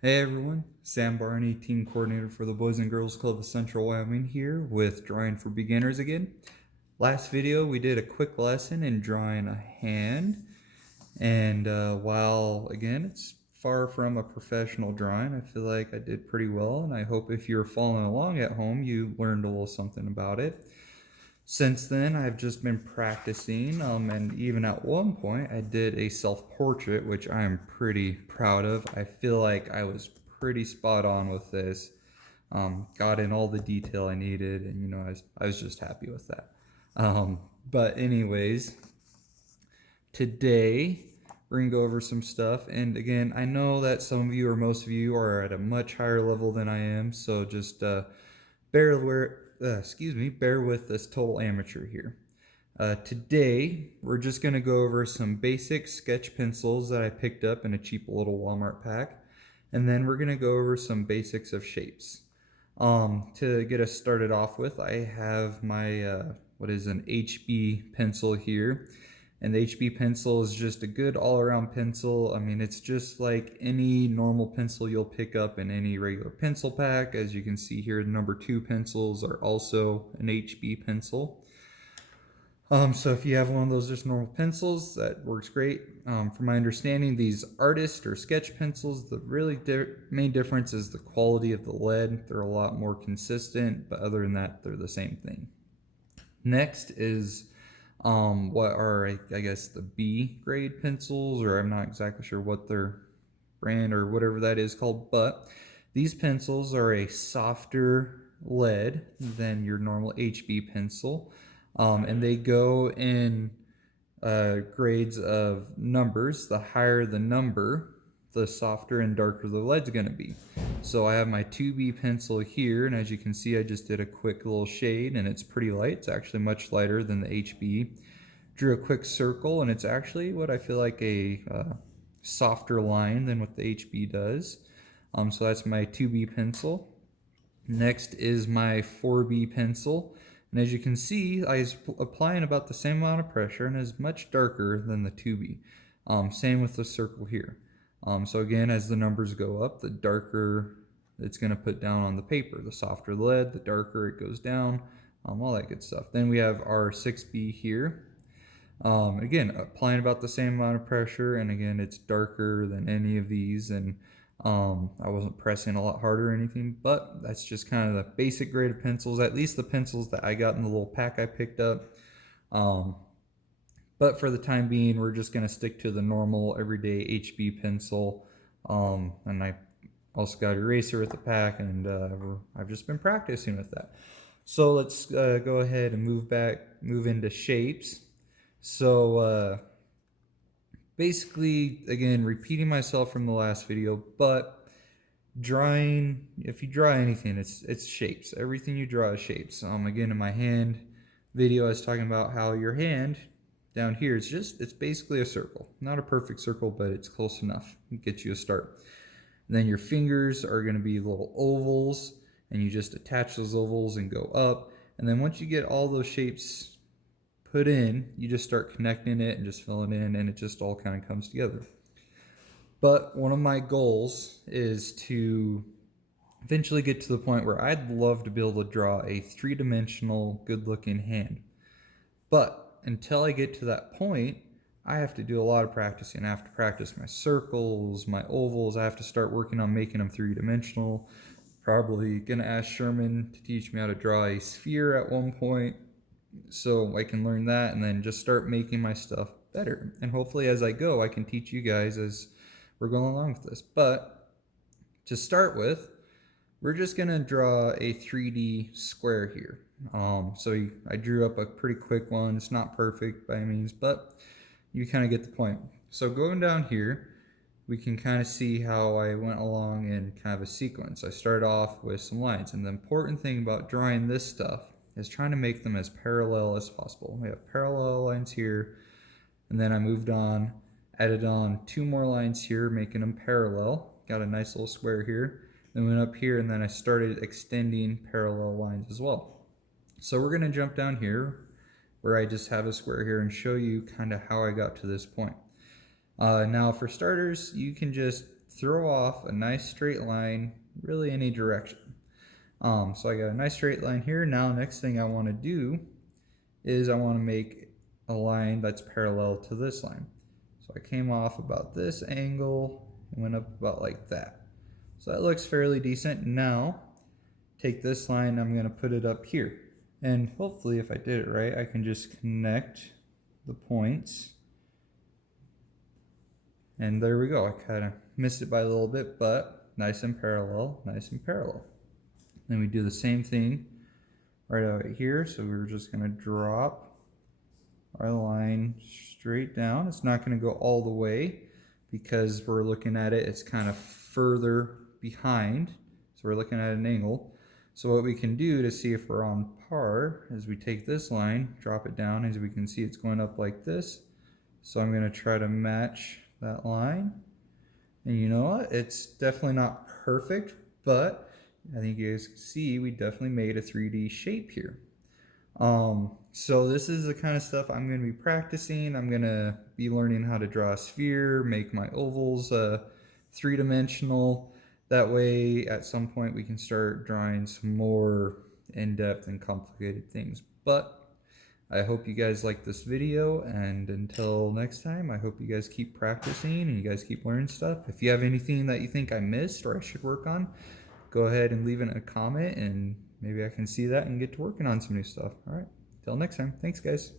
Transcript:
Hey everyone, Sam Barney, team coordinator for the Boys and Girls Club of Central Wyoming here with Drawing for Beginners again. Last video we did a quick lesson in drawing a hand, and while again it's far from a professional drawing, I feel like I did pretty well, and I hope if you're following along at home you learned a little something about it. Since then, I've just been practicing, and even at one point, I did a self-portrait, which I am pretty proud of. I feel like I was pretty spot on with this. Got in all the detail I needed, and I was just happy with that. But anyways, today we're gonna go over some stuff, and again, I know that some of you or most of you are at a much higher level than I am, so just bear with this total amateur here. Today, we're just going to go over some basic sketch pencils that I picked up in a cheap little Walmart pack, and then we're going to go over some basics of shapes. To get us started off with, I have my what is an HB pencil here. And the HB pencil is just a good all-around pencil. I mean, it's just like any normal pencil you'll pick up in any regular pencil pack. As you can see here, the number 2 pencils are also an HB pencil. So if you have one of those just normal pencils, that works great. From my understanding, these artist or sketch pencils, the really main difference is the quality of the lead. They're a lot more consistent, but other than that, they're the same thing. Next is what are, I guess, the B grade pencils, or I'm not exactly sure what their brand or whatever that is called, but these pencils are a softer lead than your normal HB pencil, and they go in grades of numbers. The higher the number, the softer and darker the lead's going to be. So I have my 2B pencil here, and as you can see, I just did a quick little shade, and it's pretty light. It's actually much lighter than the HB. Drew a quick circle, and it's actually what I feel like a softer line than what the HB does. So that's my 2B pencil. Next is my 4B pencil. And as you can see, I was applying about the same amount of pressure and is much darker than the 2B. Same with the circle here. So again, as the numbers go up, the darker it's going to put down on the paper. The softer the lead, the darker it goes down, all that good stuff. Then we have our 6B here. Again, applying about the same amount of pressure, and again, it's darker than any of these, and I wasn't pressing a lot harder or anything, but that's just kind of the basic grade of pencils, at least the pencils that I got in the little pack I picked up. But for the time being, we're just going to stick to the normal everyday HB pencil. And I also got an eraser with the pack, and I've just been practicing with that. So let's go ahead and move into shapes. So basically, again, repeating myself from the last video, but drawing, if you draw anything, it's shapes. Everything you draw is shapes. Again, in my hand video, I was talking about how your hand down here is it's basically a circle. Not a perfect circle, but it's close enough. It gets you a start. And then your fingers are going to be little ovals, and you just attach those ovals and go up. And then once you get all those shapes put in, you just start connecting it and just filling in, and it just all kind of comes together. But one of my goals is to eventually get to the point where I'd love to be able to draw a 3-dimensional, good-looking hand. But until I get to that point, I have to do a lot of practicing. I have to practice my circles, my ovals. I have to start working on making them 3-dimensional. Probably gonna ask Sherman to teach me how to draw a sphere at one point, so I can learn that and then just start making my stuff better. And hopefully as I go, I can teach you guys as we're going along with this. But to start with, we're just gonna draw a 3D square here. So I drew up a pretty quick one. It's not perfect by any means, but you kind of get the point. So going down here, we can kind of see how I went along in kind of a sequence. I started off with some lines, and the important thing about drawing this stuff is trying to make them as parallel as possible. We have parallel lines here, and then I moved on, added on 2 more lines here, making them parallel. Got a nice little square here. Then went up here, and then I started extending parallel lines as well. So we're going to jump down here where I just have a square here and show you kind of how I got to this point. Now for starters, you can just throw off a nice straight line really any direction. So I got a nice straight line here. Now next thing I want to do is I want to make a line that's parallel to this line. So I came off about this angle and went up about like that. So that looks fairly decent. Now take this line, I'm going to put it up here. And hopefully if I did it right, I can just connect the points. And there we go. I kind of missed it by a little bit, but nice and parallel, nice and parallel. Then we do the same thing right out here. So we're just going to drop our line straight down. It's not going to go all the way because we're looking at it, it's kind of further behind. So we're looking at an angle. So what we can do to see if we're on par is we take this line, drop it down. As we can see, it's going up like this. So I'm going to try to match that line. And you know what? It's definitely not perfect, but I think you guys can see we definitely made a 3D shape here. So this is the kind of stuff I'm going to be practicing. I'm going to be learning how to draw a sphere, make my ovals three-dimensional. That way at some point we can start drawing some more in-depth and complicated things. But I hope you guys like this video, and until next time, I hope you guys keep practicing and you guys keep learning stuff. If you have anything that you think I missed or I should work on, go ahead and leave it in a comment and maybe I can see that and get to working on some new stuff. All right, till next time. Thanks, guys.